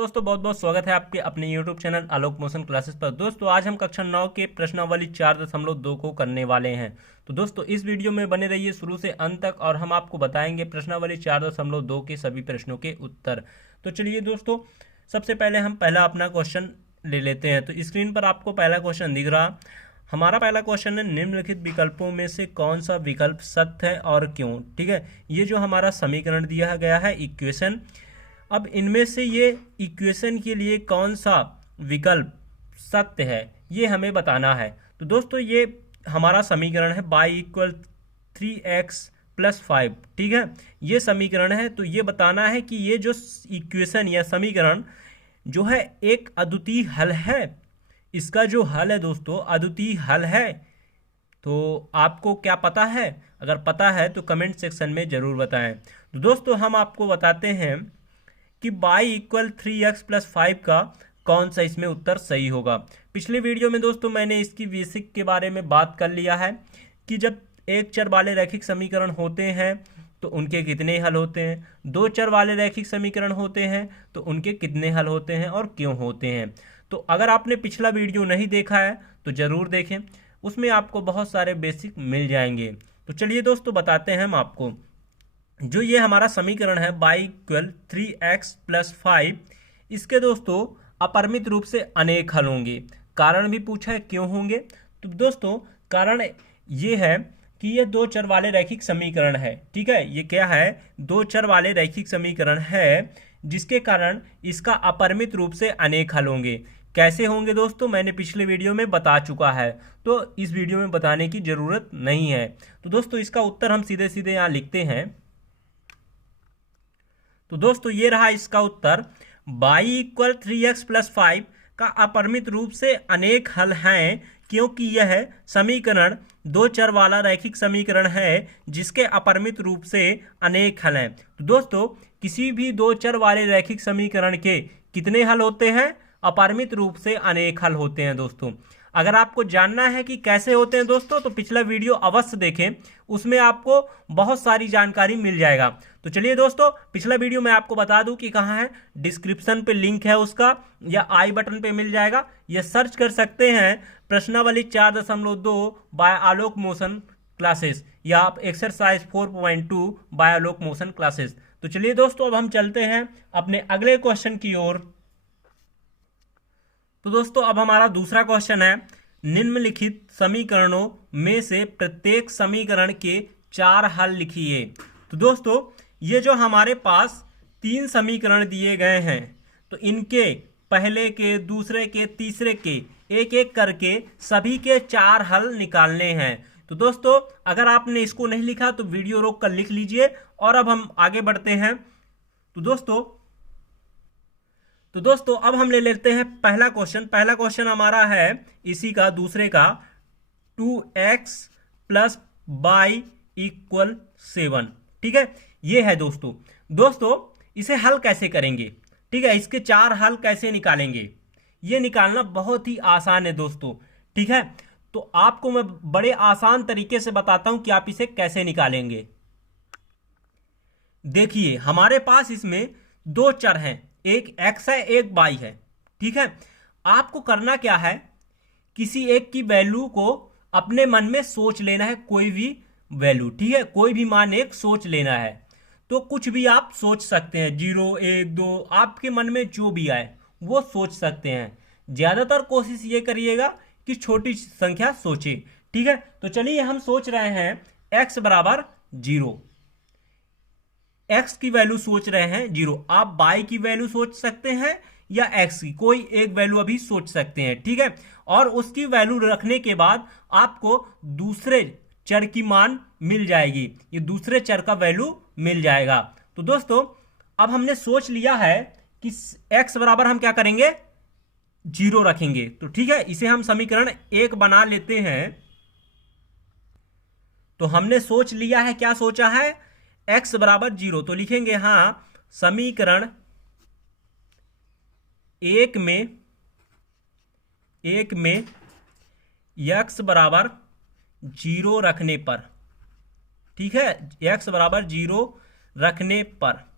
दोस्तों बहुत बहुत स्वागत है आपके अपने YouTube चैनल आलोक मोशन क्लासेस पर। दोस्तों आज हम कक्षा 9 के प्रश्नावली 4.2 को करने वाले हैं। तो दोस्तों इस वीडियो में बने रहिए शुरू से अंत तक और हम आपको बताएंगे प्रश्नावली 4.2 के सभी प्रश्नों के उत्तर। तो चलिए दोस्तों, सबसे पहले हम पहला अपना क्वेश्चन ले लेते हैं। तो स्क्रीन पर आपको पहला क्वेश्चन दिख रहा। हमारा पहला क्वेश्चन है, निम्नलिखित विकल्पों में से कौन सा विकल्प सत्य है और क्यों। ठीक है, ये जो हमारा समीकरण दिया गया है इक्वेशन, अब इनमें से ये इक्वेशन के लिए कौन सा विकल्प सत्य है ये हमें बताना है। तो दोस्तों ये हमारा समीकरण है y = 3x + 5। ठीक है, ये समीकरण है। तो ये बताना है कि ये जो इक्वेशन या समीकरण जो है एक अद्वितीय हल है। इसका जो हल है दोस्तों अद्वितीय हल है। तो आपको क्या पता है? अगर पता है तो कमेंट सेक्शन में ज़रूर बताएं। तो दोस्तों हम आपको बताते हैं कि y = 3x + 5 का कौन सा इसमें उत्तर सही होगा। पिछले वीडियो में दोस्तों मैंने इसकी बेसिक के बारे में बात कर लिया है कि जब एक चर वाले रैखिक समीकरण होते हैं तो उनके कितने हल होते हैं, दो चर वाले रैखिक समीकरण होते हैं तो उनके कितने हल होते हैं और क्यों होते हैं। तो अगर आपने पिछला वीडियो नहीं देखा है तो ज़रूर देखें, उसमें आपको बहुत सारे बेसिक मिल जाएंगे। तो चलिए दोस्तों बताते हैं हम आपको। जो ये हमारा समीकरण है y = 3x + 5, इसके दोस्तों अपरिमित रूप से अनेक हल होंगे। कारण भी पूछा है क्यों होंगे। तो दोस्तों कारण ये है कि ये दो चर वाले रैखिक समीकरण है। ठीक है, ये क्या है? दो चर वाले रैखिक समीकरण है जिसके कारण इसका अपरिमित रूप से अनेक हल होंगे। कैसे होंगे दोस्तों मैंने पिछले वीडियो में बता चुका है, तो इस वीडियो में बताने की ज़रूरत नहीं है। तो दोस्तों इसका उत्तर हम सीधे सीधे यहाँ लिखते हैं। तो दोस्तों ये रहा इसका उत्तर, y = 3x + 5 का अपरिमित रूप से अनेक हल हैं क्योंकि यह समीकरण दो चर वाला रैखिक समीकरण है जिसके अपरिमित रूप से अनेक हल हैं। तो दोस्तों किसी भी दो चर वाले रैखिक समीकरण के कितने हल होते हैं? अपरिमित रूप से अनेक हल होते हैं। दोस्तों अगर आपको जानना है कि कैसे होते हैं दोस्तों तो पिछला वीडियो अवश्य देखें, उसमें आपको बहुत सारी जानकारी मिल जाएगा। तो चलिए दोस्तों पिछला वीडियो मैं आपको बता दूं कि कहाँ है, डिस्क्रिप्शन पे लिंक है उसका या आई बटन पे मिल जाएगा। ये सर्च कर सकते हैं प्रश्नावली 4.2 बाय आलोक मोशन क्लासेस या आप एक्सरसाइज 4.2 बाय आलोक मोशन क्लासेस। तो चलिए दोस्तों अब हम चलते हैं अपने अगले क्वेश्चन की ओर। तो दोस्तों अब हमारा दूसरा क्वेश्चन है, निम्नलिखित समीकरणों में से प्रत्येक समीकरण के 4 हल लिखिए। तो दोस्तों ये जो हमारे पास 3 समीकरण दिए गए हैं तो इनके पहले के, दूसरे के, तीसरे के एक एक करके सभी के 4 हल निकालने हैं। तो दोस्तों अगर आपने इसको नहीं लिखा तो वीडियो रोक कर लिख लीजिए और अब हम आगे बढ़ते हैं। तो दोस्तों अब हम ले लेते हैं पहला क्वेश्चन। पहला क्वेश्चन हमारा है इसी का दूसरे का, 2x + y = 7। ठीक है, ये है दोस्तों इसे हल कैसे करेंगे? ठीक है, इसके 4 हल कैसे निकालेंगे? ये निकालना बहुत ही आसान है दोस्तों। ठीक है, तो आपको मैं बड़े आसान तरीके से बताता हूं कि आप इसे कैसे निकालेंगे। देखिए हमारे पास इसमें दो चर हैं, एक x है एक y है। ठीक है, आपको करना क्या है, किसी एक की वैल्यू को अपने मन में सोच लेना है, कोई भी वैल्यू। ठीक है, कोई भी मान एक सोच लेना है। तो कुछ भी आप सोच सकते हैं, 0, 1, 2, आपके मन में जो भी आए वो सोच सकते हैं। ज्यादातर कोशिश ये करिएगा कि छोटी संख्या सोचे। ठीक है, तो चलिए हम सोच रहे हैं x = 0। x की वैल्यू सोच रहे हैं 0। आप y की वैल्यू सोच सकते हैं या x की, कोई एक वैल्यू अभी सोच सकते हैं। ठीक है, और उसकी वैल्यू रखने के बाद आपको दूसरे चर की मान मिल जाएगी, ये दूसरे चर का वैल्यू मिल जाएगा। तो दोस्तों अब हमने सोच लिया है कि x बराबर हम क्या करेंगे, 0 रखेंगे। तो ठीक है, इसे हम समीकरण 1 बना लेते हैं। तो हमने सोच लिया है, क्या सोचा है, x = 0। तो लिखेंगे हाँ समीकरण 1 में x = 0 रखने पर, ठीक है, x = 0 रखने पर,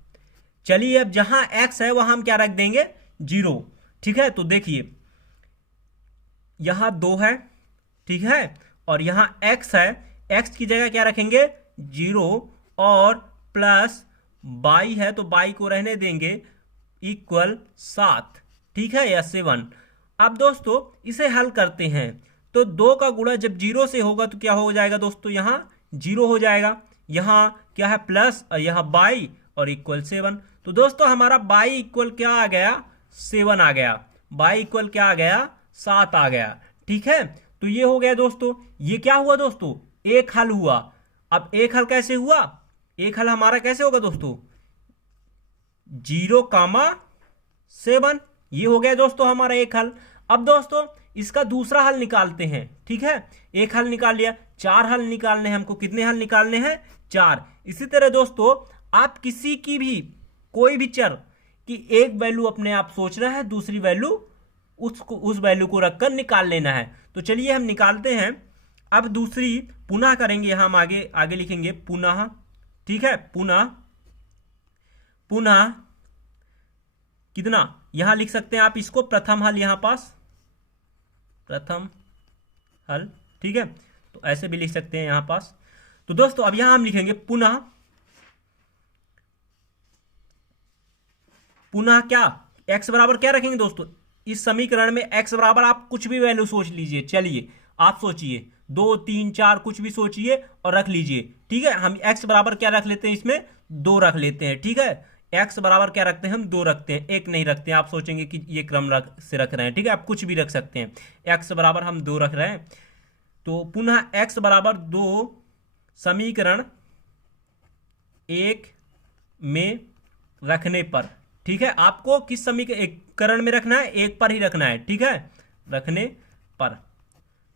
चलिए अब जहां x है वहां हम क्या रख देंगे, जीरो। ठीक है, तो देखिए यहां 2 है, ठीक है, और यहां x है। x की जगह क्या रखेंगे, 0, और प्लस बाई है तो बाई को रहने देंगे, इक्वल 7, ठीक है, या 7। अब दोस्तों इसे हल करते हैं, तो 2 का गुणा जब 0 से होगा तो क्या हो जाएगा दोस्तों, यहां 0 हो जाएगा, यहां क्या है प्लस, और यहां बाई, और इक्वल 7। तो दोस्तों हमारा बाई इक्वल क्या आ गया, 7 आ गया। बाई इक्वल क्या आ गया, 7 आ गया। ठीक है, तो ये हो गया दोस्तों। ये क्या हुआ दोस्तों, एक हल हुआ। अब एक हल कैसे हुआ, एक हल हमारा कैसे होगा दोस्तों, 0,7। ये हो गया दोस्तों हमारा एक हल। अब दोस्तों इसका दूसरा हल निकालते हैं। ठीक है, एक हल निकाल लिया, 4 हल निकालने हैं हमको। कितने हल निकालने हैं, 4। इसी तरह दोस्तों आप किसी की भी कोई भी चर की एक वैल्यू अपने आप सोचना है, दूसरी वैल्यू उस वैल्यू को रखकर निकाल लेना है। तो चलिए हम निकालते हैं। अब दूसरी पुनः करेंगे, यहां हम आगे आगे लिखेंगे पुनः। ठीक है, पुनः पुनः कितना, यहां लिख सकते हैं आप इसको प्रथम हल, यहां पास प्रथम हल। ठीक है, तो ऐसे भी लिख सकते हैं यहां पास। तो दोस्तों अब यहां हम लिखेंगे पुनः, पुनः क्या, x बराबर क्या रखेंगे दोस्तों, इस समीकरण में x बराबर आप कुछ भी वैल्यू सोच लीजिए। चलिए आप सोचिए 2, 3, 4 कुछ भी सोचिए और रख लीजिए। ठीक है, हम x बराबर क्या रख लेते हैं, इसमें 2 रख लेते हैं। ठीक है, x बराबर क्या रखते हैं, हम 2 रखते हैं, 1 नहीं रखते हैं। आप सोचेंगे कि ये क्रम से रख रहे हैं। ठीक है, आप कुछ भी रख सकते हैं, x बराबर हम 2 रख रहे हैं। तो पुनः x बराबर 2 समीकरण 1 में रखने पर। ठीक है, आपको किस समीकरण में रखना है, 1 पर ही रखना है। ठीक है, रखने पर,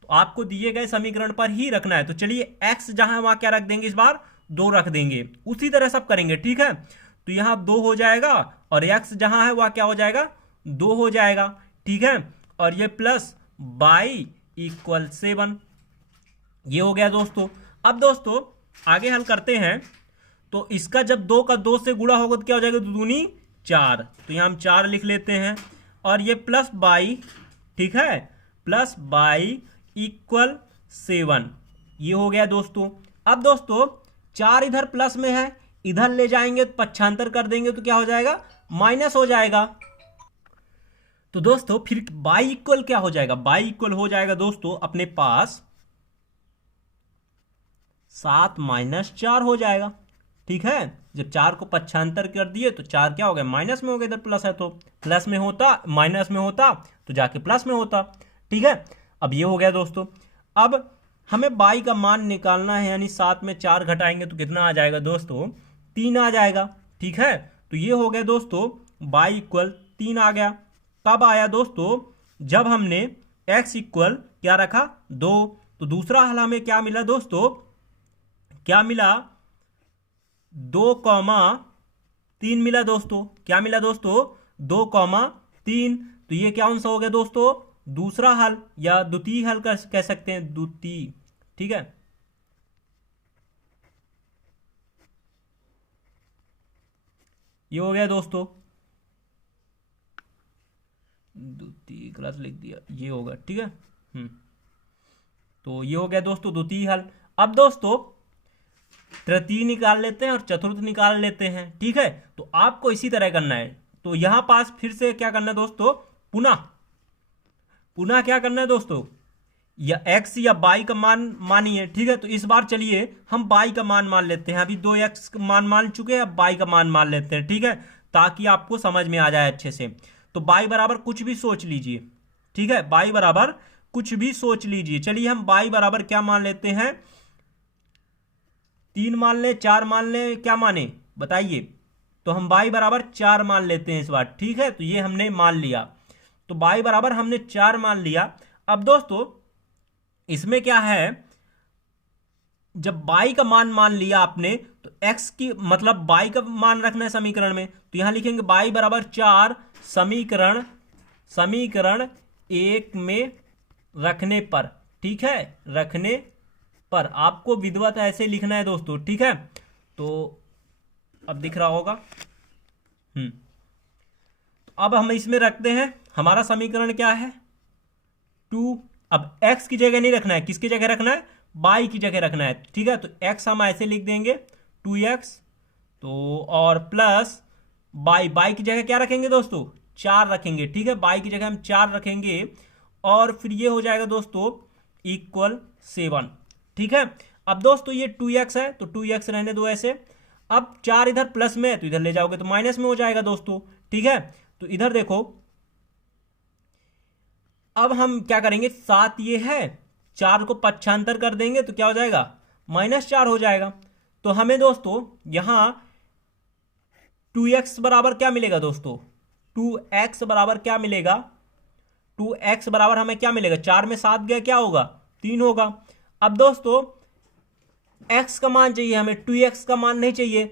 तो आपको दिए गए समीकरण पर ही रखना है। तो चलिए x जहां वहां क्या रख देंगे, इस बार 2 रख देंगे। उसी तरह सब करेंगे। ठीक है, तो यहां 2 हो जाएगा, और x जहां है वह क्या हो जाएगा, 2 हो जाएगा। ठीक है, और ये प्लस बाई इक्वल 7। ये हो गया दोस्तों। अब दोस्तों आगे हल करते हैं। तो इसका जब 2 का 2 से गुणा होगा तो क्या हो जाएगा, 2 दूनी 4। तो यहां हम 4 लिख लेते हैं, और ये प्लस बाई, ठीक है, प्लस बाई इक्वल 7। ये हो गया दोस्तों। अब दोस्तों 4 इधर प्लस में है, इधर ले जाएंगे तो पक्षांतर कर देंगे तो क्या हो जाएगा, माइनस हो जाएगा। तो दोस्तों फिर बाई इक्वल क्या हो जाएगा, बाई इक्वल हो जाएगा दोस्तों अपने पास 7 माइनस 4 हो जाएगा। ठीक है, जब 4 को पक्षांतर कर दिए तो 4 क्या हो गया, माइनस में हो गया। इधर प्लस है तो प्लस में होता, माइनस में होता तो जाके प्लस में होता। ठीक है, अब ये हो गया दोस्तों। अब हमें बाई का मान निकालना है, यानी 7 में 4 घटाएंगे तो कितना आ जाएगा दोस्तों, 3 आ जाएगा। ठीक है, तो ये हो गया दोस्तों, बाई इक्वल 3 आ गया। कब आया दोस्तों, जब हमने x इक्वल क्या रखा, 2। तो दूसरा हल हमें क्या मिला दोस्तों, क्या मिला, 2,3 मिला दोस्तों। क्या मिला दोस्तों, 2,3। तो ये क्या सा हो गया दोस्तों, दूसरा हल, या द्वितीय हल कह सकते हैं, द्वितीय। ठीक है, ये हो गया दोस्तों, द्वितीय क्लास लिख दिया, ये होगा। ठीक है, तो ये हो गया दोस्तों द्वितीय हल। अब दोस्तों तृतीय निकाल लेते हैं और चतुर्थ निकाल लेते हैं। ठीक है, तो आपको इसी तरह करना है। तो यहां पास फिर से क्या करना है दोस्तों, पुनः पुनः क्या करना है दोस्तों, या x या बाई का मान मानिए। ठीक है, तो इस बार चलिए हम बाई का मान मान लेते हैं। अभी 2x का मान चुके हैं, अब बाई का मान मान लेते हैं। ठीक है, ताकि आपको समझ में आ जाए अच्छे से। तो बाई बराबर कुछ भी सोच लीजिए। ठीक है, बाई बराबर कुछ भी सोच लीजिए। चलिए हम बाई बराबर क्या मान लेते हैं, 3 मान ले, 4 मान ले, क्या माने बताइए। तो हम बाई बराबर 4 मान लेते हैं इस बार। ठीक है, तो ये हमने मान लिया, तो बाई बराबर हमने 4 मान लिया। अब दोस्तों इसमें क्या है, जब बाई का मान मान लिया आपने तो x की मतलब बाई का मान रखना है समीकरण में। तो यहां लिखेंगे बाई बराबर 4 समीकरण 1 में रखने पर। ठीक है, रखने पर आपको विधिवत ऐसे लिखना है दोस्तों। ठीक है, तो अब दिख रहा होगा। अब हम इसमें रखते हैं, हमारा समीकरण क्या है 2। अब x की जगह नहीं रखना है, किसकी जगह रखना है, y की जगह रखना है, ठीक है। तो x हम ऐसे लिख देंगे 2x, तो और प्लस y की जगह क्या रखेंगे दोस्तों 4 रखेंगे, ठीक है। y की जगह हम 4 रखेंगे और फिर ये हो जाएगा दोस्तों इक्वल 7, ठीक है। अब दोस्तों ये 2x है तो 2x रहने दो ऐसे। अब 4 इधर प्लस में है तो इधर ले जाओगे तो माइनस में हो जाएगा दोस्तों, ठीक है। तो इधर देखो, अब हम क्या करेंगे, 7 ये है, 4 को पक्षांतर कर देंगे तो क्या हो जाएगा -4 हो जाएगा। तो हमें दोस्तों यहां 2x बराबर क्या मिलेगा दोस्तों, 2x बराबर क्या मिलेगा, 2x बराबर हमें क्या मिलेगा, 4 में 7 गया क्या होगा 3 होगा। अब दोस्तों x का मान चाहिए हमें, 2x का मान नहीं चाहिए।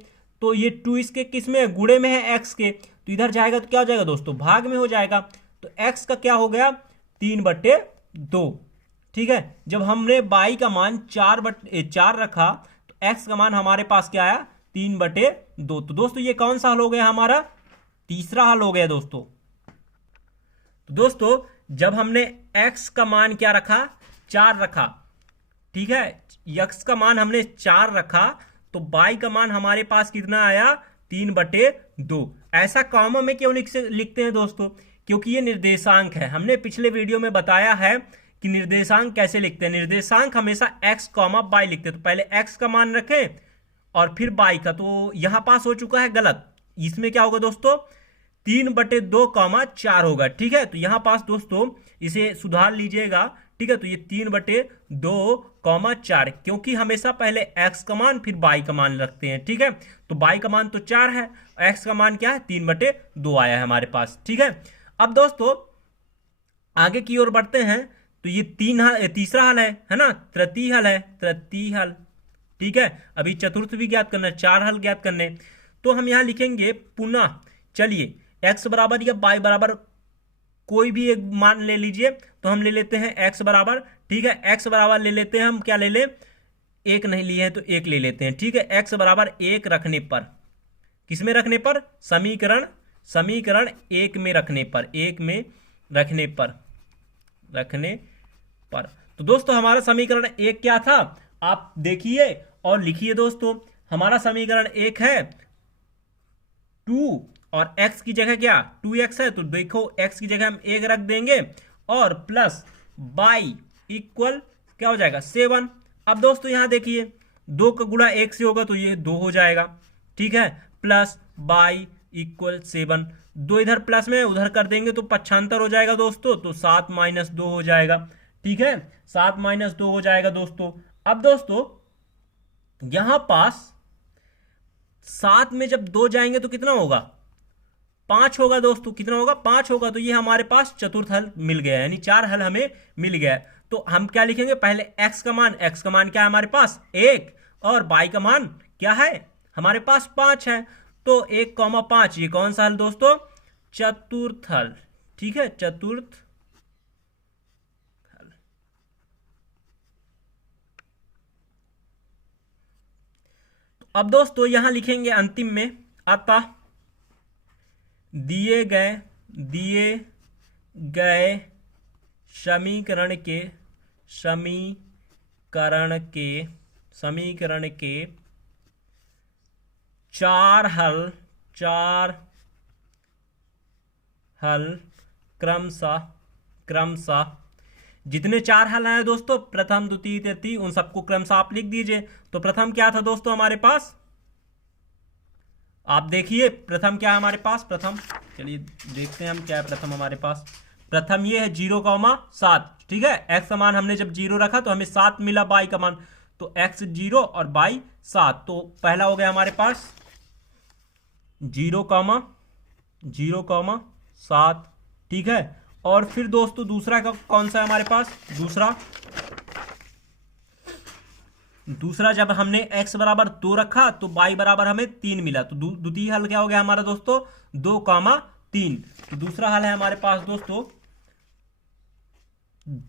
तो ये 2 इसके किस में है, गुणे में है x के, तो इधर जाएगा तो क्या हो जाएगा दोस्तों भाग में हो जाएगा। तो x का क्या हो गया 3/2, ठीक है। जब हमने y का मान 4 रखा तो x का मान हमारे पास क्या आया 3/2। तो दोस्तों ये कौन सा हल हो गया, हमारा तीसरा हल हो गया दोस्तों। तो दोस्तों जब हमने x का मान क्या रखा 4 रखा, ठीक है, x का मान हमने 4 रखा तो y का मान हमारे पास कितना आया 3/2। ऐसा कॉमा में क्यों लिखते हैं दोस्तों, क्योंकि ये निर्देशांक है। हमने पिछले वीडियो में बताया है कि निर्देशांक कैसे लिखते हैं। निर्देशांक हमेशा x, y लिखते हैं। तो पहले x का मान रखें और फिर y का। तो यहां पास हो चुका है गलत, इसमें क्या होगा दोस्तों 3/2, 4 होगा, ठीक है। तो यहां पास दोस्तों इसे सुधार लीजिएगा, ठीक है। तो ये 3/2, 4, क्योंकि हमेशा पहले x का मान फिर y का मान रखते हैं, ठीक है। तो y का मान तो 4 है, x का मान क्या है 3/2 आया है हमारे पास, ठीक है। अब दोस्तों आगे की ओर बढ़ते हैं। तो ये तीसरा हल है ना, तृतीय हल है, तृतीय हल, ठीक है। अभी चतुर्थ भी ज्ञात करना है, 4 हल ज्ञात करने। तो हम यहां लिखेंगे पुनः, चलिए x बराबर या y बराबर कोई भी एक मान ले लीजिए। तो हम ले लेते हैं x बराबर, ठीक है। x बराबर ले लेते हैं हम, क्या ले लें, 1 नहीं लिए हैं तो 1 ले लेते हैं, ठीक है। x बराबर 1 रखने पर, किस में रखने पर, समीकरण 1 में रखने पर, 1 में रखने पर। तो दोस्तों हमारा समीकरण 1 क्या था, आप देखिए और लिखिए दोस्तों। हमारा समीकरण 1 है 2 और x की जगह क्या 2x है, तो देखो x की जगह हम 1 रख देंगे और प्लस y इक्वल क्या हो जाएगा 7। अब दोस्तों यहां देखिए 2 का गुणा 1 से होगा तो ये 2 हो जाएगा, ठीक है, प्लस y इक्वल 7। 2 इधर प्लस में उधर कर देंगे तो पक्षांतर हो जाएगा दोस्तों, तो 7 - 2 हो जाएगा, ठीक है, 7 - 2 हो जाएगा दोस्तों। अब दोस्तों यहां पास 7 में जब 2 जाएंगे तो कितना होगा 5 होगा दोस्तों, कितना होगा 5 होगा। तो ये हमारे पास चतुर्थ हल मिल गया, यानी 4 हल हमें मिल गया। तो हम क्या लिखेंगे, पहले x का मान क्या है हमारे पास 1 और y का मान क्या है हमारे पास 5 है। तो 1,5 ये कौन सा हल दोस्तों, चतुर्थ हल, ठीक है, चतुर्थ हल। तो अब दोस्तों यहां लिखेंगे अंतिम में, अतः दिए गए समीकरण के 4 हल क्रमशः जितने 4 हल हैं दोस्तों, प्रथम द्वितीय तृतीय, उन सबको क्रमशः आप लिख दीजिए। तो प्रथम क्या था दोस्तों हमारे पास, आप देखिए प्रथम क्या है हमारे पास, प्रथम चलिए देखते हैं हम क्या है प्रथम हमारे पास। प्रथम ये है 0,7, ठीक है। x का मान हमने जब 0 रखा तो हमें 7 मिला y का मान, तो x 0 और y 7। तो पहला हो गया हमारे पास 0,7, ठीक है। और फिर दोस्तों दूसरा का कौन सा है हमारे पास, दूसरा जब हमने x बराबर 2 रखा तो y बराबर हमें 3 मिला। तो द्वितीय हल क्या हो गया हमारा दोस्तों 2,3। तो दूसरा हल है हमारे पास दोस्तों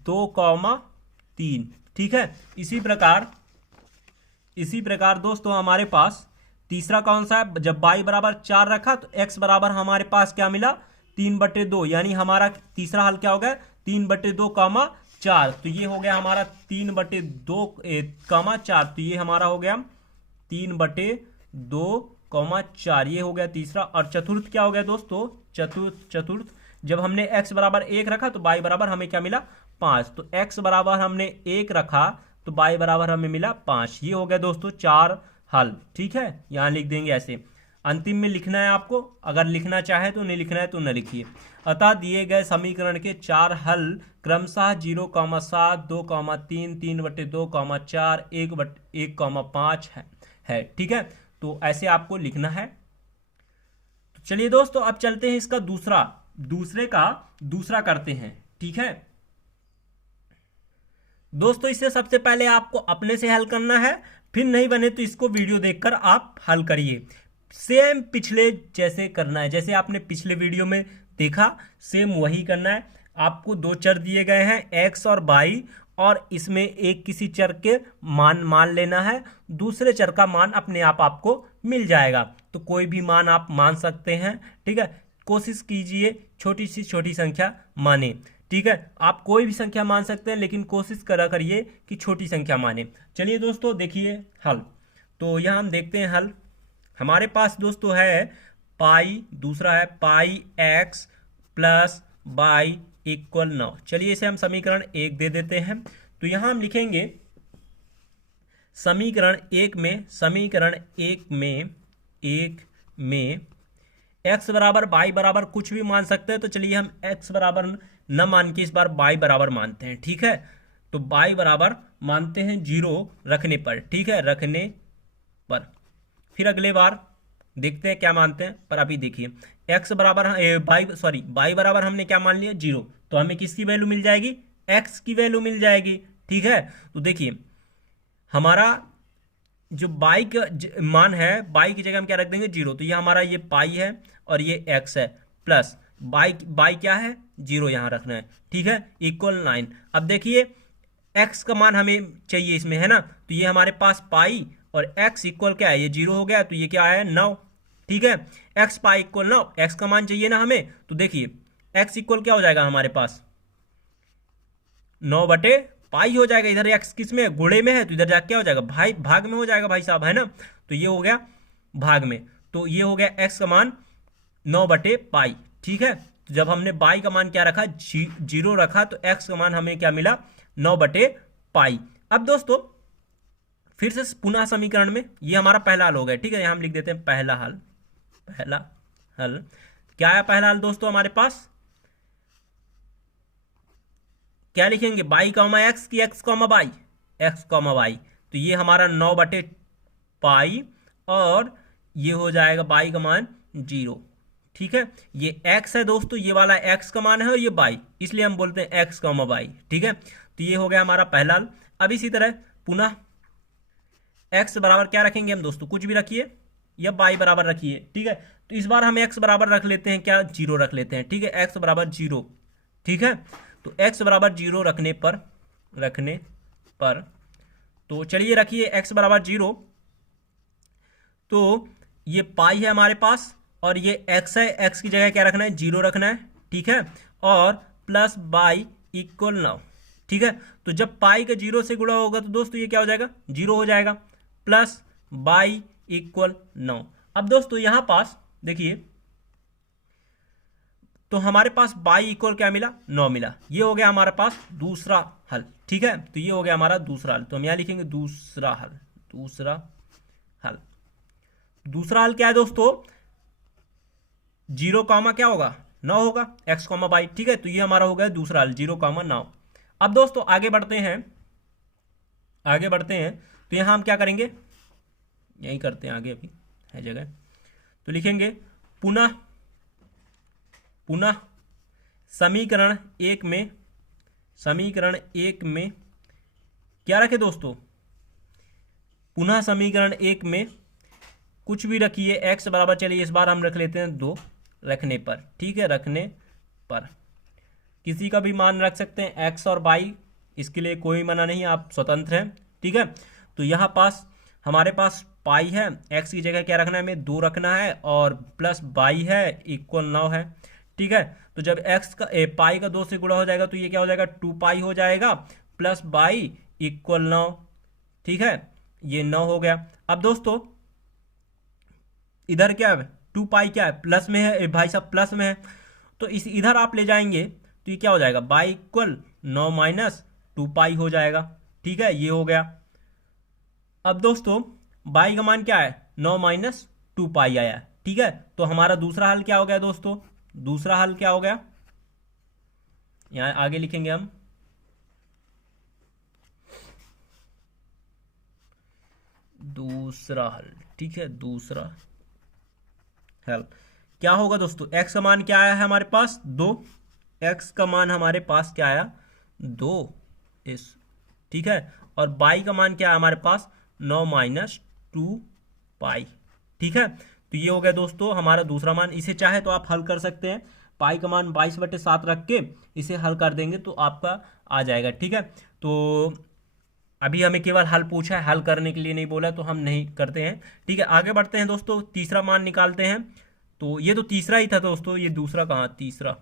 2,3, ठीक है। इसी प्रकार दोस्तों हमारे पास तीसरा कौन सा है, जब y बराबर 4 रखा तो x बराबर हमारे पास क्या मिला 3/2, यानी हमारा तीसरा हल क्या हो गया 3/2, 4। तो ये हो गया हमारा 3/2, 4। तो ये हमारा हो गया 3/2, 4, ये हो गया तीसरा। और चतुर्थ क्या हो गया दोस्तों, चतुर्थ जब हमने x बराबर 1 रखा तो y बराबर हमें क्या मिला 5। तो x बराबर हमने 1 रखा तो y बराबर हमें मिला 5। ये हो गया दोस्तों 4 हल। ठीक है, यहां लिख देंगे ऐसे। अंतिम में लिखना है आपको, अगर लिखना चाहे तो, नहीं लिखना है तो न लिखिए। अतः दिए गए समीकरण के 4 हल क्रमशः 0,7, 2,3, 3/2, 4, 1/5 है। ठीक है, तो ऐसे आपको लिखना है। तो चलिए दोस्तों, अब चलते हैं इसका दूसरा करते हैं। ठीक है दोस्तों, इससे सबसे पहले आपको अपने से हल करना है, फिर नहीं बने तो इसको वीडियो देखकर आप हल करिए। सेम पिछले जैसे करना है, जैसे आपने पिछले वीडियो में देखा सेम वही करना है। आपको 2 चर दिए गए हैं x और y, और इसमें एक किसी चर के मान लेना है, दूसरे चर का मान अपने आप आपको मिल जाएगा। तो कोई भी मान आप मान सकते हैं। ठीक है, कोशिश कीजिए छोटी से छोटी संख्या माने। ठीक है, आप कोई भी संख्या मान सकते हैं, लेकिन कोशिश करिए कि छोटी संख्या माने। चलिए दोस्तों देखिए हल। तो यहाँ हम देखते हैं हल। हमारे पास दोस्तों है पाई, दूसरा है पाई x प्लस बाई इक्वल 9। चलिए इसे हम समीकरण 1 दे देते हैं। तो यहाँ हम लिखेंगे समीकरण एक में x बराबर y बराबर कुछ भी मान सकते हैं। तो चलिए हम x बराबर न मान के इस बार y बराबर मानते हैं। ठीक है, तो y बराबर मानते हैं 0 रखने पर। ठीक है, रखने पर फिर अगले बार देखते हैं क्या मानते हैं। पर अभी देखिए x बराबर y बराबर हमने क्या मान लिया 0। तो हमें किसकी वैल्यू मिल जाएगी, x की वैल्यू मिल जाएगी। ठीक है, तो देखिए हमारा जो y का मान है, y की जगह हम क्या रख देंगे 0। तो ये हमारा ये पाई है और ये x है, प्लस y क्या है 0 यहाँ रखना है। ठीक है, इक्वल 9। अब देखिए x का मान हमें चाहिए इसमें, है ना। तो ये हमारे पास पाई और x इक्वल क्या है, ये 0 हो गया, तो ये क्या है 9। ठीक है, x पाई इक्वल 9, x का मान चाहिए ना हमें। तो देखिए x इक्वल क्या हो जाएगा हमारे पास 9/पाई हो जाएगा। इधर x किस में गुणे में है, तो इधर जाके क्या हो जाएगा भाग में हो जाएगा भाई साहब, है ना। तो ये हो गया भाग में, तो ये हो गया x का मान 9/पाई। ठीक है, तो जब हमने y का मान क्या रखा 0 रखा, तो x का मान हमें क्या मिला 9/पाई। अब दोस्तों फिर से पुनः समीकरण में, ये हमारा पहला हल हो गया। ठीक है, यहां हम लिख देते हैं पहला हल। क्या है पहला हल दोस्तों हमारे पास, क्या लिखेंगे y, x की x, y। तो ये हमारा 9/पाई और ये हो जाएगा y का मान 0। ठीक है, ये x है दोस्तों, ये वाला x का मान है और ये y, इसलिए हम बोलते हैं x, y। ठीक है, तो ये हो गया हमारा पहला हल। अब इसी तरह पुनः x बराबर क्या रखेंगे हम दोस्तों, कुछ भी रखिए या y बराबर रखिए। ठीक है, तो इस बार हम x बराबर रख लेते हैं, क्या 0 रख लेते हैं। ठीक है, x बराबर 0। ठीक है, तो x बराबर 0 रखने पर तो चलिए रखिए x बराबर 0। तो ये पाई है हमारे पास और ये x है, x की जगह क्या रखना है 0 रखना है। ठीक है, और प्लस बाई इक्वल 9। ठीक है, तो जब पाई का 0 से गुणा होगा तो दोस्तों ये क्या हो जाएगा 0 हो जाएगा, प्लस बाई इक्वल 9। अब दोस्तों यहां पास देखिए, तो हमारे पास बाई इक्वल क्या मिला 9 मिला। ये हो गया हमारे पास दूसरा हल। ठीक है, तो ये हो गया हमारा दूसरा हल। तो हम यहां लिखेंगे दूसरा हल क्या है दोस्तों 0, क्या होगा 9 होगा, x, y। ठीक है, तो ये हमारा हो गया दूसरा हल 0,9। अब दोस्तों आगे बढ़ते हैं। तो यहां हम क्या करेंगे, यही करते हैं आगे, अभी है जगह। तो लिखेंगे पुनः समीकरण एक में क्या रखे दोस्तों, पुनः समीकरण 1 में कुछ भी रखिए x बराबर, चलिए इस बार हम रख लेते हैं 2 रखने पर। ठीक है, रखने पर किसी का भी मान रख सकते हैं x और y, इसके लिए कोई मना नहीं, आप स्वतंत्र हैं। ठीक है, तो यहाँ पास हमारे पास पाई है, x की जगह क्या रखना है हमें 2 रखना है, और प्लस बाई है इक्वल 9 है। ठीक है। तो जब x का पाई का 2 से गुणा हो जाएगा तो ये क्या हो जाएगा 2 पाई हो जाएगा प्लस बाई इक्वल 9। ठीक है, ये 9 हो गया। अब दोस्तों इधर क्या है 2 पाई क्या है प्लस में है भाई साहब, प्लस में है, तो इस इधर आप ले जाएंगे तो ये क्या हो जाएगा बाई इक्वल 9 माइनस 2 पाई हो जाएगा। ठीक है, ये हो गया। अब दोस्तों बाई का मान क्या है 9 माइनस 2 पाई आया। ठीक है, तो हमारा दूसरा हल क्या हो गया दोस्तों, दूसरा हल क्या हो गया, यहां आगे लिखेंगे हम दूसरा हल। ठीक है, दूसरा हल क्या होगा दोस्तों, x का मान क्या आया है हमारे पास 2, x का मान हमारे पास क्या आया 2 इस। ठीक है, और बाई का मान क्या है हमारे पास 9 माइनस 2 पाई। ठीक है, तो ये हो गया दोस्तों हमारा दूसरा मान। इसे चाहे तो आप हल कर सकते हैं, पाई का मान 22/7 रख के इसे हल कर देंगे तो आपका आ जाएगा। ठीक है, तो अभी हमें केवल हल पूछा है, हल करने के लिए नहीं बोला, तो हम नहीं करते हैं। ठीक है, आगे बढ़ते हैं दोस्तों, तीसरा मान निकालते हैं। तो ये तो तीसरा ही था दोस्तों, ये दूसरा कहाँ, तीसरा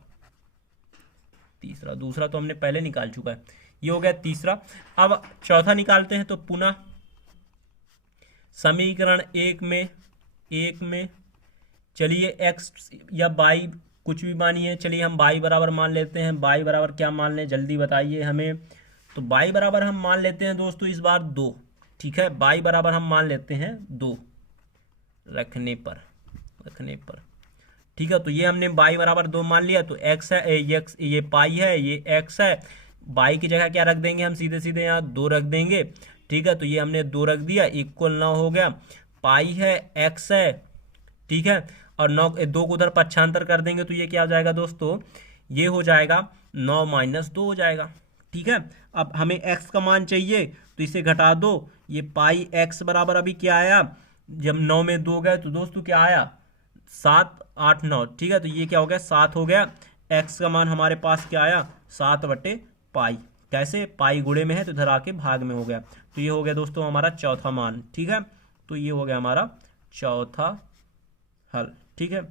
दूसरा तो हमने पहले निकाल चुका है, ये हो गया तीसरा। अब चौथा निकालते हैं। तो पुनः समीकरण एक में चलिए x या y कुछ भी मानिए, चलिए हम y बराबर मान लेते हैं। y बराबर क्या मान लें जल्दी बताइए हमें। तो y बराबर हम मान लेते हैं दोस्तों इस बार 2। ठीक है, y बराबर हम मान लेते हैं 2 रखने पर। ठीक है, तो ये हमने y बराबर 2 मान लिया। तो x है ये पाई है, ये x है, y की जगह क्या रख देंगे हम, सीधे सीधे यहाँ 2 रख देंगे। ठीक है, तो ये हमने 2 रख दिया, इक्वल 9 हो गया, पाई है x है। ठीक है, और 9 2 को उधर पक्षांतर कर देंगे तो ये क्या हो जाएगा दोस्तों, ये हो जाएगा 9 माइनस 2 हो जाएगा। ठीक है, अब हमें x का मान चाहिए तो इसे घटा दो, ये पाई x बराबर अभी क्या आया, जब 9 में 2 गए तो दोस्तों क्या आया 7 8 9। ठीक है, तो ये क्या हो गया 7 हो गया। x का मान हमारे पास क्या आया 7/पाई, कैसे पाई गुणे में है तो इधर आके भाग में हो गया। तो ये हो गया दोस्तों हमारा चौथा मान। ठीक है, तो ये हो गया हमारा चौथा हल। ठीक है,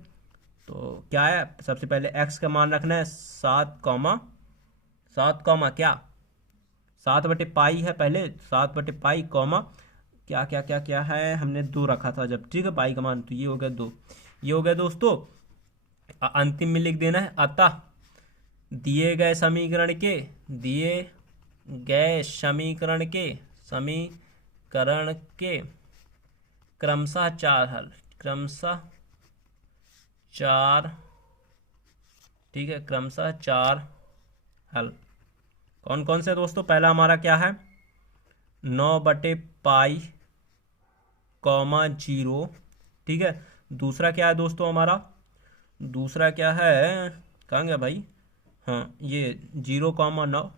तो क्या है, सबसे पहले x का मान रखना है 7 क्या 7/पाई है, पहले 7/पाई कॉमा क्या क्या क्या क्या है, हमने 2 रखा था जब। ठीक है, पाई का मान, तो ये हो गया 2। ये हो गया दोस्तों, अंतिम में लिख देना है अतः दिए गए समीकरण के क्रमशः 4 हल, ठीक है, क्रमशः 4 हल कौन कौन से दोस्तों। पहला हमारा क्या है 9/पाई कॉमा 0। ठीक है, दूसरा क्या है दोस्तों हमारा, दूसरा क्या है, कहाँ गया भाई, हाँ ये 0,9।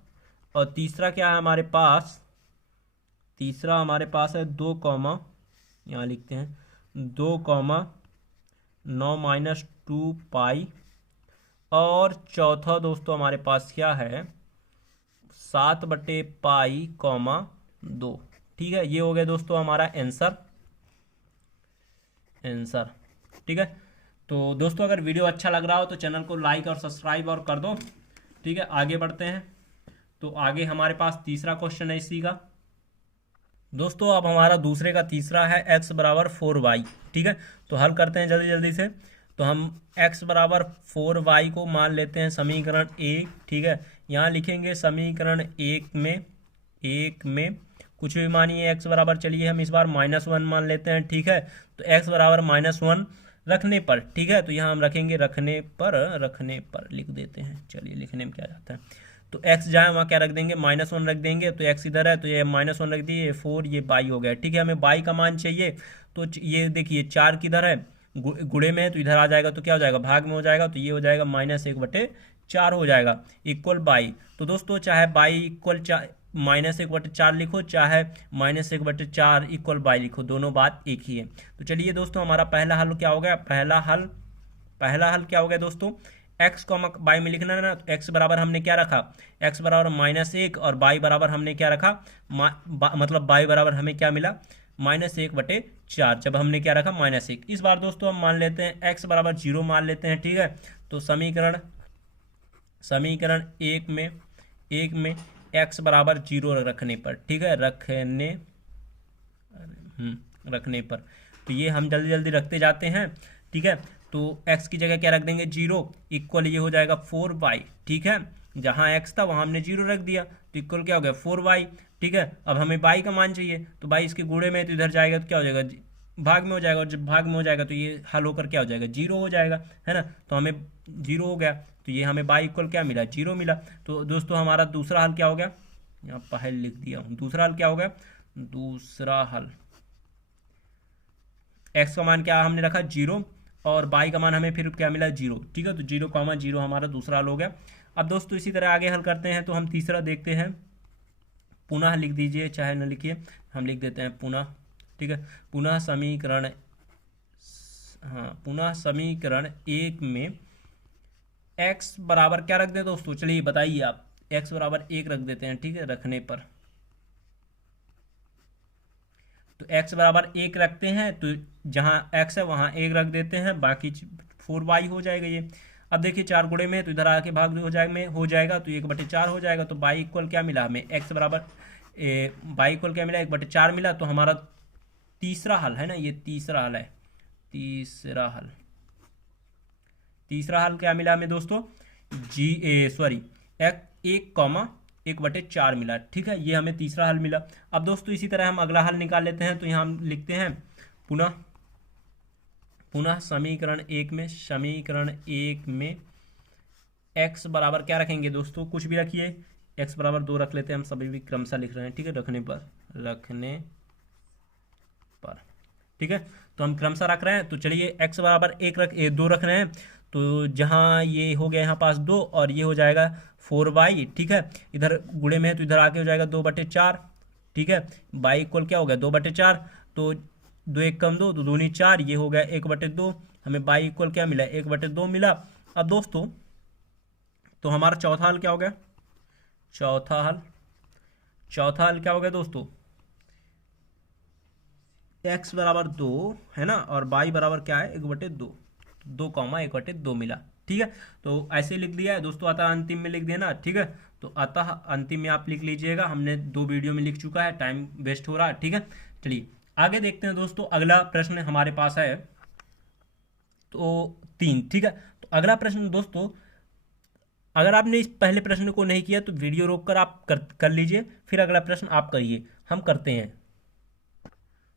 और तीसरा क्या है हमारे पास, तीसरा हमारे पास है 2, यहाँ लिखते हैं 2,9 माइनस 2 पाई। और चौथा दोस्तों हमारे पास क्या है 7/पाई कॉमा 2। ठीक है, ये हो गया दोस्तों हमारा आंसर। ठीक है, तो दोस्तों अगर वीडियो अच्छा लग रहा हो तो चैनल को लाइक और सब्सक्राइब और कर दो। ठीक है, आगे बढ़ते हैं। तो आगे हमारे पास तीसरा क्वेश्चन है इसी का दोस्तों। अब हमारा दूसरे का तीसरा है x बराबर 4y। ठीक है, तो हल करते हैं जल्दी जल्दी से। तो हम x बराबर 4y को मान लेते हैं समीकरण 1। ठीक है, यहाँ लिखेंगे समीकरण 1 में कुछ भी मानिए x बराबर, चलिए हम इस बार -1 मान लेते हैं। ठीक है, तो x बराबर -1 रखने पर, ठीक है, तो यहाँ हम रखेंगे रखने पर लिख देते हैं। चलिए लिखने में क्या जाता है, तो x जहाँ वहाँ क्या रख देंगे -1 रख देंगे। तो x इधर है तो ये -1 रख दिए, 4 ये बाई हो गया। ठीक है, हमें बाई का मान चाहिए। तो ये देखिए 4 किधर है गुणे में है तो इधर आ जाएगा, तो क्या हो जाएगा भाग में हो जाएगा। तो ये हो जाएगा -1/4 हो जाएगा इक्वल बाई। तो दोस्तों चाहे बाई इक्वल -1/4 लिखो, चाहे -1/4 इक्वल बाई लिखो, दोनों बात एक ही है। तो चलिए दोस्तों हमारा पहला हल क्या हो गया, पहला हल क्या हो गया दोस्तों, x को बाई में लिखना है ना। तो x बराबर हमने क्या रखा, x बराबर -1 और बाई बराबर हमने क्या रखा, मतलब बाई बराबर हमें क्या मिला -1/4, जब हमने क्या रखा -1। इस बार दोस्तों हम मान लेते हैं x बराबर 0 मान लेते हैं। ठीक है, तो तो समीकरण एक में x बराबर 0 रखने पर, ठीक है, रखने पर, तो ये हम जल्दी जल्दी रखते जाते हैं, ठीक है। तो x की जगह क्या रख देंगे 0, इक्वल ये हो जाएगा 4y, ठीक है। जहाँ x था वहाँ हमने 0 रख दिया, तो इक्वल क्या हो गया 4y, ठीक है। अब हमें y का मान चाहिए, तो y इसके गुणे में, तो इधर जाएगा तो क्या हो जाएगा भाग में हो जाएगा, और जब भाग में हो जाएगा तो ये हल होकर क्या हो जाएगा 0 हो जाएगा, है ना। तो हमें 0 हो गया, तो ये हमें y इक्वल क्या मिला 0 मिला। तो दोस्तों हमारा दूसरा हल क्या हो गया, यहाँ पहले लिख दिया हूँ, दूसरा हल क्या हो गया, दूसरा हल x का मान क्या हमने रखा 0 और y का मान हमें फिर क्या मिला 0, ठीक है। तो 0,0 हमारा दूसरा हल हो गया। अब दोस्तों इसी तरह आगे हल करते हैं, तो हम तीसरा देखते हैं। पुनः लिख दीजिए, चाहे न लिखिए, हम लिख देते हैं पुनः, ठीक है। पुनः समीकरण एक में x बराबर क्या रख दे दोस्तों, चलिए बताइए आप, x बराबर 1 रख देते हैं, ठीक है, रखने पर। तो x बराबर 1 रखते हैं, तो जहाँ x है वहाँ 1 रख देते हैं, बाकी 4y हो जाएगा ये। अब देखिए 4 गुणे में, तो इधर आके भाग हो जाएगा, तो 1/4 हो जाएगा। तो y इक्वल क्या मिला हमें, x बराबर y इक्वल क्या मिला 1/4 मिला। तो हमारा तीसरा हल है ना, ये तीसरा हल है, तीसरा हल क्या मिला हमें दोस्तों, 1,4 मिला, ठीक है। ये हमें तीसरा हल मिला। अब दोस्तों इसी तरह हम अगला हल निकाल लेते हैं, तो यहाँ हम लिखते हैं पुनः समीकरण एक में x बराबर क्या रखेंगे दोस्तों, कुछ भी रखिए, x बराबर 2 रख लेते हैं, हम सभी भी क्रमशः लिख रहे हैं, ठीक है, रखने पर, ठीक है। तो हम क्रमशः रख रहे हैं, तो चलिए x बराबर 2 रख रहे हैं, तो जहाँ ये हो गया यहाँ पास 2 और ये हो जाएगा 4y, ठीक है। इधर गुणे में है तो इधर आके हो जाएगा 2/4, ठीक है। y इक्वल क्या हो गया 2/4, तो 2 1 कम 2, 2 दूनी 4, ये हो गया 1/2, हमें y इक्वल क्या मिला 1/2 मिला। अब दोस्तों तो हमारा चौथा हल क्या हो गया, चौथा हल क्या हो गया दोस्तों, x बराबर 2 है ना, और y बराबर क्या है 1/2, 2,1/2 मिला, ठीक है। तो ऐसे लिख दिया है दोस्तों, अतः अंतिम में लिख देना, ठीक है। तो अतः अंतिम में आप लिख लीजिएगा, हमने 2 वीडियो में लिख चुका है, टाइम वेस्ट हो रहा है, ठीक है। चलिए आगे देखते हैं दोस्तों, अगला प्रश्न हमारे पास है तो 3, ठीक है। तो अगला प्रश्न दोस्तों, अगर आपने इस पहले प्रश्न को नहीं किया तो वीडियो रोककर आप कर लीजिए, फिर अगला प्रश्न आप करिए, हम करते हैं।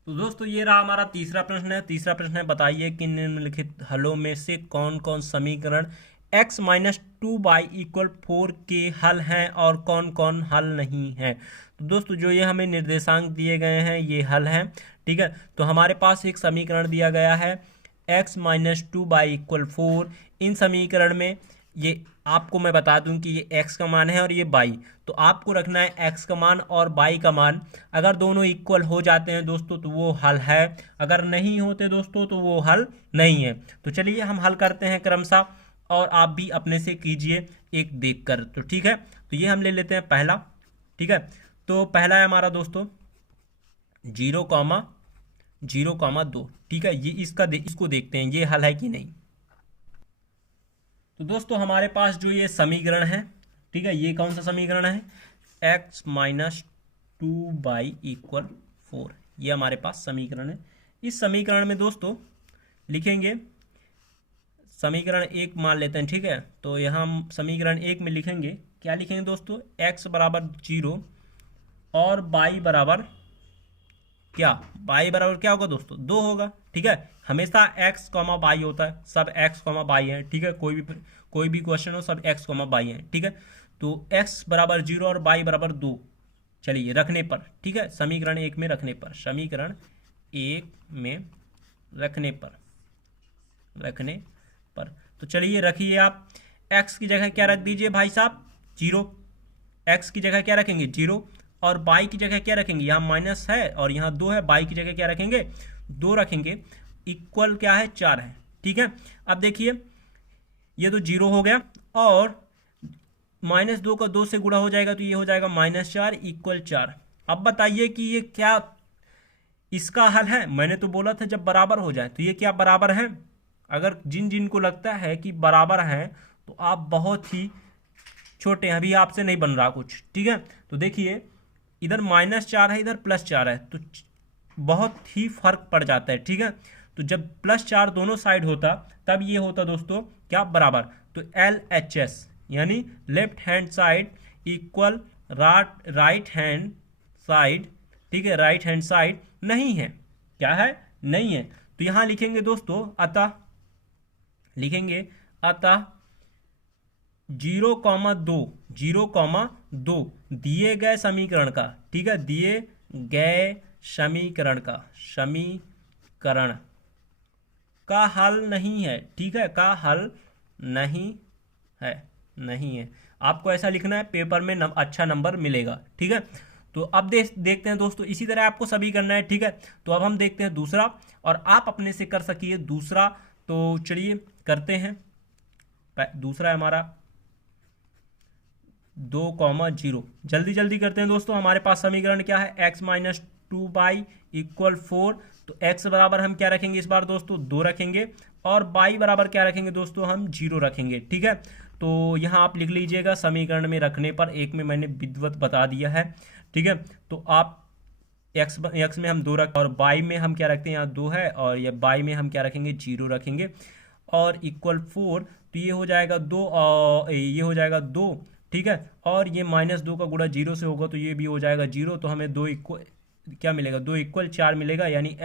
तो दोस्तों ये रहा हमारा तीसरा प्रश्न है। तीसरा प्रश्न है, बताइए कि निम्नलिखित हलों में से कौन कौन समीकरण x - 2y = 4 के हल हैं और कौन कौन हल नहीं है। तो दोस्तों जो ये हमें निर्देशांक दिए गए हैं ये हल हैं, ठीक है। तो हमारे पास एक समीकरण दिया गया है x - 2y = 4। इन समीकरण में ये आपको मैं बता दूं कि ये x का मान है और ये y, तो आपको रखना है x का मान और y का मान। अगर दोनों इक्वल हो जाते हैं दोस्तों तो वो हल है, अगर नहीं होते दोस्तों तो वो हल नहीं है। तो चलिए हम हल करते हैं क्रमशः, और आप भी अपने से कीजिए एक देखकर, तो ठीक है। तो ये हम ले लेते हैं पहला, ठीक है। तो पहला है हमारा दोस्तों 0,2, ठीक है। ये इसको देखते हैं ये हल है कि नहीं। तो दोस्तों हमारे पास जो ये समीकरण है, ठीक है, ये कौन सा समीकरण है, x - 2y = 4, ये हमारे पास समीकरण है। इस समीकरण में दोस्तों लिखेंगे समीकरण 1 मान लेते हैं, ठीक है। तो यहाँ हम समीकरण 1 में लिखेंगे, क्या लिखेंगे दोस्तों, x बराबर 0 और y बराबर क्या, y बराबर क्या होगा दोस्तों 2 होगा, ठीक है। हमेशा x, y होता है, सब x, y है, ठीक है। कोई भी क्वेश्चन हो सब x, y है, ठीक है। तो x बराबर 0 और y बराबर 2, चलिए रखने पर, ठीक है, समीकरण 1 में रखने पर, समीकरण 1 में रखने पर तो चलिए रखिए आप, x की जगह क्या रख दीजिए भाई साहब 0, x की जगह क्या रखेंगे 0, और y की जगह क्या रखेंगे, यहाँ माइनस है और यहाँ 2 है, y की जगह क्या रखेंगे 2 रखेंगे, इक्वल क्या है 4 है, ठीक है। अब देखिए ये तो 0 हो गया, और -2 का 2 से गुणा हो जाएगा तो ये हो जाएगा -4 = 4। अब बताइए कि ये क्या इसका हल है, मैंने तो बोला था जब बराबर हो जाए, तो ये क्या बराबर है, अगर जिन जिन को लगता है कि बराबर हैं तो आप बहुत ही छोटे हैं, अभी आपसे नहीं बन रहा कुछ, ठीक है। तो देखिए इधर -4 है, इधर +4 है, तो बहुत ही फर्क पड़ जाता है, ठीक है। तो जब +4 दोनों साइड होता तब ये होता दोस्तों क्या, बराबर। तो LHS यानी left hand side equal right hand side, ठीक है, राइट हैंड साइड नहीं है, क्या है, नहीं है। तो यहां लिखेंगे दोस्तों अतः, लिखेंगे अतः 0,2 0,2 दिए गए समीकरण का, ठीक है, दिए गए समीकरण का हल नहीं है, ठीक है, का हल नहीं है, नहीं है। आपको ऐसा लिखना है, पेपर में अच्छा नंबर मिलेगा, ठीक है। तो अब देखते हैं दोस्तों, इसी तरह आपको सभी करना है, ठीक है। तो अब हम देखते हैं दूसरा, और आप अपने से कर सकिए दूसरा। तो चलिए करते हैं। दूसरा है हमारा 2,0, जल्दी जल्दी करते हैं दोस्तों। हमारे पास समीकरण क्या है, x - 2y = 4। तो x बराबर हम क्या रखेंगे इस बार दोस्तों, 2 रखेंगे, और y बराबर क्या रखेंगे दोस्तों, हम 0 रखेंगे, ठीक है। तो यहाँ आप लिख लीजिएगा, समीकरण में रखने पर, एक में मैंने विधिवत बता दिया है, ठीक है। तो आप x में हम 2 रख, और y में हम क्या रखते हैं, यहाँ 2 है, और ये y में हम क्या रखेंगे, 0 रखेंगे, और =4। तो ये हो जाएगा 2, और ये हो जाएगा 2, ठीक है। और ये -2 का गुणा 0 से होगा, तो ये भी हो जाएगा 0। तो हमें 2 क्या मिलेगा, 2 = 4 मिलेगा, यानी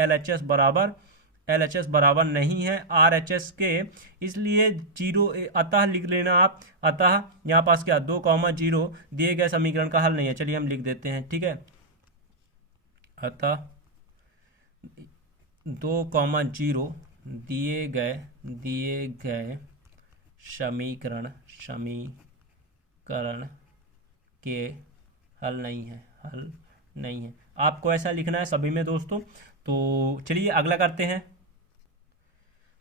LHS बराबर नहीं है RHS के, इसलिए 0, अतः लिख लेना आप। अतः यहाँ पास क्या, 2,0 दिए गए समीकरण का हल नहीं है। चलिए हम लिख देते हैं, ठीक है। अतः 2,0 दिए गए समीकरण के हल नहीं है, आपको ऐसा लिखना है सभी में दोस्तों। तो चलिए अगला करते हैं।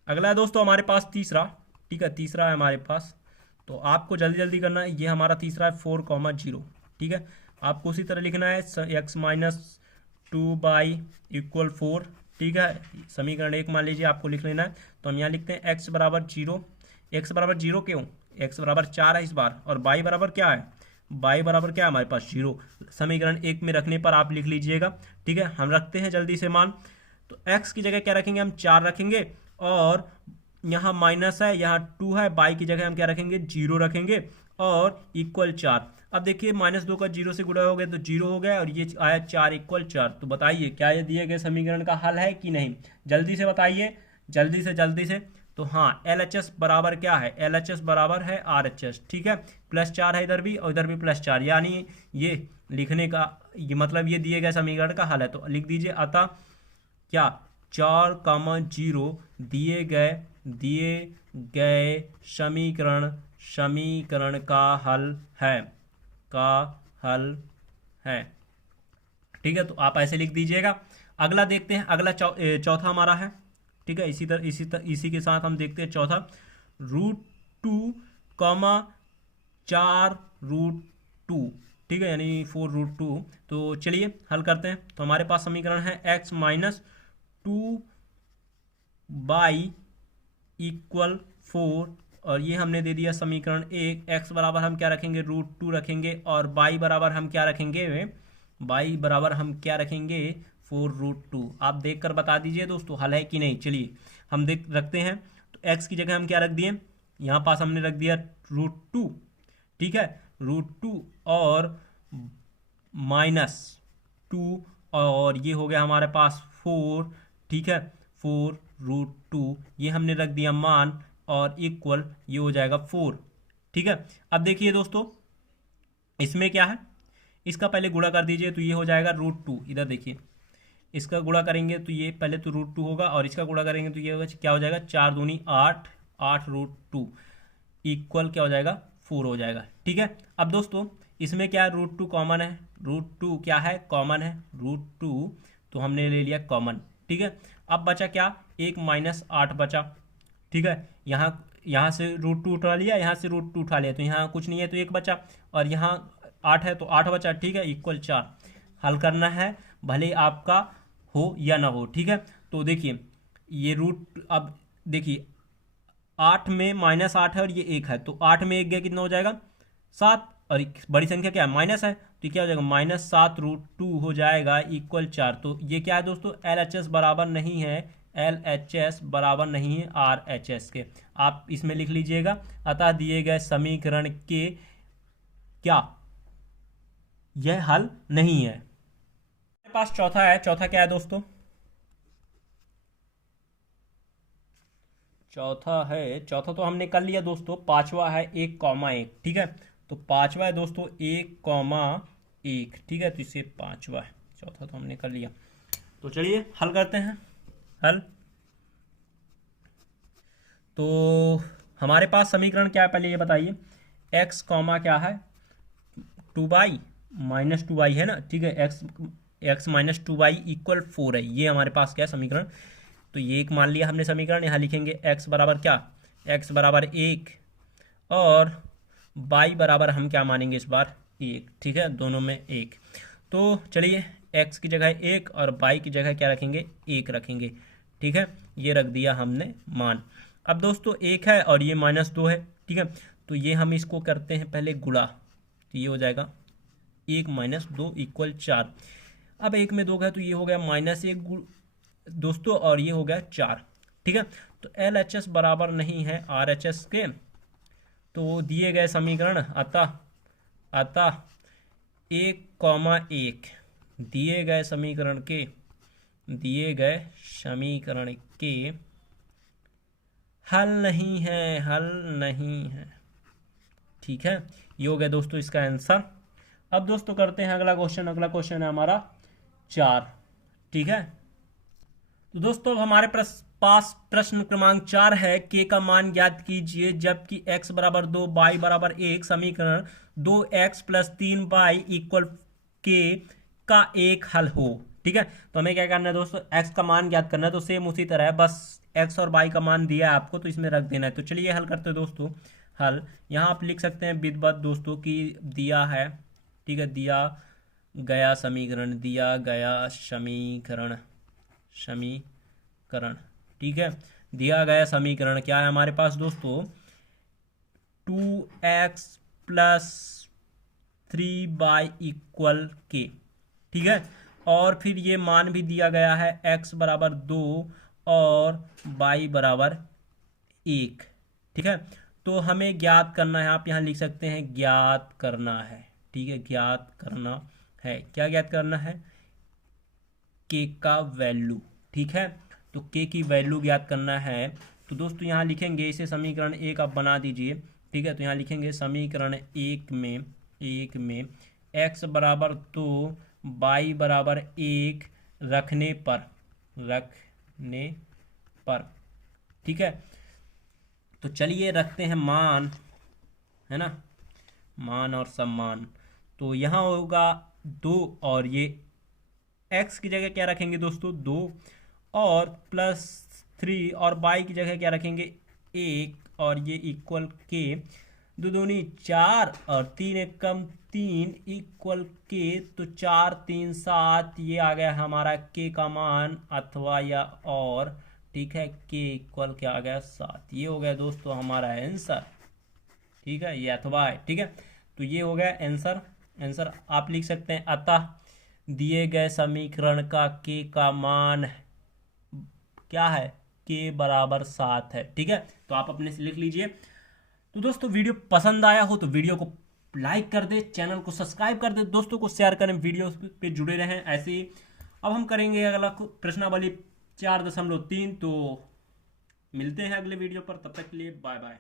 अगला है दोस्तों हमारे पास तीसरा, ठीक है, तीसरा है हमारे पास। तो आपको जल्दी जल्दी करना है, ये हमारा तीसरा है 4,0, ठीक है। आपको उसी तरह लिखना है x - 2y = 4, ठीक है। समीकरण 1 मान लीजिए आपको लिख लेना है। तो हम यहाँ लिखते हैं x बराबर 0, x बराबर 0 क्यों, x बराबर 4 है इस बार, और y बराबर क्या है, y बराबर क्या है हमारे पास, 0। समीकरण 1 में रखने पर आप लिख लीजिएगा, ठीक है। हम रखते हैं जल्दी से मान। तो x की जगह क्या रखेंगे, हम 4 रखेंगे, और यहाँ माइनस है, यहाँ 2 है, y की जगह हम क्या रखेंगे, 0 रखेंगे, और =4। अब देखिए -2 का 0 से गुणा हो गया तो 0 हो गया, और ये आया 4 = 4। तो बताइए क्या ये दिए गए समीकरण का हल है कि नहीं, जल्दी से बताइए, जल्दी से। तो हाँ, LHS बराबर क्या है, LHS बराबर है RHS, ठीक है। +4 है इधर भी, और इधर भी +4, यानी ये लिखने का ये मतलब ये दिए गए समीकरण का हल है। तो लिख दीजिए अतः क्या, 4,0 दिए गए समीकरण का हल है, ठीक है। तो आप ऐसे लिख दीजिएगा। अगला देखते हैं, अगला चौथा हमारा है, ठीक है। इसी के साथ हम देखते हैं चौथा, √2, 4√2, ठीक है, यानी 4√2। तो चलिए हल करते हैं। तो हमारे पास समीकरण है x - 2y = 4, और ये हमने दे दिया समीकरण 1। x बराबर हम क्या रखेंगे, √2 रखेंगे, और y बराबर हम क्या रखेंगे, 4√2। आप देखकर बता दीजिए दोस्तों हल है कि नहीं। चलिए हम रखते हैं। तो x की जगह हम क्या रख दिए, यहाँ पास हमने रख दिया √2, ठीक है, √2 और -2, और ये हो गया हमारे पास 4, ठीक है, 4√2, ये हमने रख दिया मान, और इक्वल ये हो जाएगा 4, ठीक है। अब देखिए दोस्तों इसमें क्या है, इसका पहले गुणा कर दीजिए, तो ये हो जाएगा √2। इधर देखिए, इसका गुणा करेंगे तो ये पहले तो √2 होगा, और इसका गुणा करेंगे तो ये क्या हो जाएगा, 4 दूनी 8, 8√2 इक्वल क्या हो जाएगा, 4 हो जाएगा, ठीक है। अब दोस्तों इसमें क्या है, √2 कॉमन है, √2 क्या है, कॉमन है, √2 तो हमने ले लिया कॉमन, ठीक है। अब बचा क्या, 1 - 8 बचा, ठीक है। यहाँ से √2 उठा लिया, यहाँ से √2 उठा लिया, तो यहाँ कुछ नहीं है तो 1 बचा, और यहाँ 8 है तो 8 बचा, ठीक है, =4। हल करना है, भले आपका हो या ना हो, ठीक है। तो देखिए ये अब देखिए 8 में -8 है और ये 1 है, तो 8 में 1 गया कितना हो जाएगा 7, और एक बड़ी संख्या क्या है माइनस है, तो क्या हो जाएगा -7√2 हो जाएगा इक्वल 4। तो ये क्या है दोस्तों, LHS बराबर नहीं है, LHS बराबर नहीं है RHS के, आप इसमें लिख लीजिएगा। अतः दिए गए समीकरण के क्या यह हल नहीं है। मेरे पास चौथा है, चौथा क्या है दोस्तों, चौथा तो हमने कर लिया दोस्तों। पांचवा है 1,1, ठीक है, तो पांचवा है दोस्तों 1,1, ठीक है, तो इसे पांचवा है, चौथा तो हमने कर लिया। तो चलिए हल करते हैं। हल तो हमारे पास समीकरण क्या है पहले ये बताइए। x कॉमा क्या है 2y -2y है ना, ठीक है, x -2y इक्वल 4 है, ये हमारे पास क्या है समीकरण। तो ये एक मान लिया हमने समीकरण, यहाँ लिखेंगे x बराबर क्या, x बराबर 1 और y बराबर हम क्या मानेंगे इस बार 1, ठीक है, दोनों में 1। तो चलिए x की जगह 1 और y की जगह क्या रखेंगे 1 रखेंगे, ठीक है, ये रख दिया हमने मान। अब दोस्तों 1 है और ये -2 है, ठीक है, तो ये हम इसको करते हैं पहले गुणा, तो ये हो जाएगा 1 - 2 इक्वल 4। अब 1 में 2 गया तो ये हो गया -1 दोस्तों, और ये हो गया 4, ठीक है। तो LHS बराबर नहीं है RHS के, तो दिए गए समीकरण अतः 1,1 दिए गए समीकरण के हल नहीं है, ठीक है, ये हो गया दोस्तों इसका आंसर। अब दोस्तों करते हैं अगला क्वेश्चन। अगला क्वेश्चन है हमारा 4, ठीक है। तो दोस्तों हमारे पास प्रश्न क्रमांक 4 है, के का मान ज्ञात कीजिए जबकि x बराबर 2 y बराबर 1 समीकरण 2x + 3y इक्वल के का एक हल हो, ठीक है। तो हमें क्या करना है दोस्तों, x का मान ज्ञात करना है, तो सेम उसी तरह है, बस x और y का मान दिया है आपको तो इसमें रख देना है। तो चलिए हल करते हैं दोस्तों। हल यहाँ आप लिख सकते हैं विधिवत दोस्तों की दिया है, ठीक है, दिया गया समीकरण, ठीक है, दिया गया समीकरण क्या है हमारे पास दोस्तों 2x + 3y इक्वल के, ठीक है, और फिर ये मान भी दिया गया है x बराबर 2 और y बराबर 1, ठीक है। तो हमें ज्ञात करना है, आप यहाँ लिख सकते हैं ज्ञात करना है, ठीक है, ज्ञात करना है, क्या ज्ञात करना है के का वैल्यू, ठीक है, तो के की वैल्यू ज्ञात करना है। तो दोस्तों यहाँ लिखेंगे इसे समीकरण 1 आप बना दीजिए, ठीक है, तो यहाँ लिखेंगे समीकरण 1 में x बराबर 2 y बराबर 1 रखने पर, ठीक है। तो चलिए रखते हैं मान, है ना, मान और सम्मान। तो यहाँ होगा 2 और ये x की जगह क्या रखेंगे दोस्तों 2 और +3 और y की जगह क्या रखेंगे 1 और ये इक्वल के, 2 दूनी 4 और 3 एकम 3 इक्वल के, तो 4 3 7, ये आ गया हमारा के का मान अथवा या और, ठीक है, के इक्वल क्या आ गया 7, ये हो गया दोस्तों हमारा आंसर, ठीक है, ये अथवा है, ठीक है। तो ये हो गया आंसर आप लिख सकते हैं अतः दिए गए समीकरण का के का मान क्या है के बराबर 7 है, ठीक है। तो आप अपने से लिख लीजिए। तो दोस्तों वीडियो पसंद आया हो तो वीडियो को लाइक कर दे, चैनल को सब्सक्राइब कर दे, दोस्तों को शेयर करें, वीडियो पे जुड़े रहें ऐसे ही। अब हम करेंगे अगला प्रश्नावली 4.3। तो मिलते हैं अगले वीडियो पर, तब तक के लिए बाय बाय।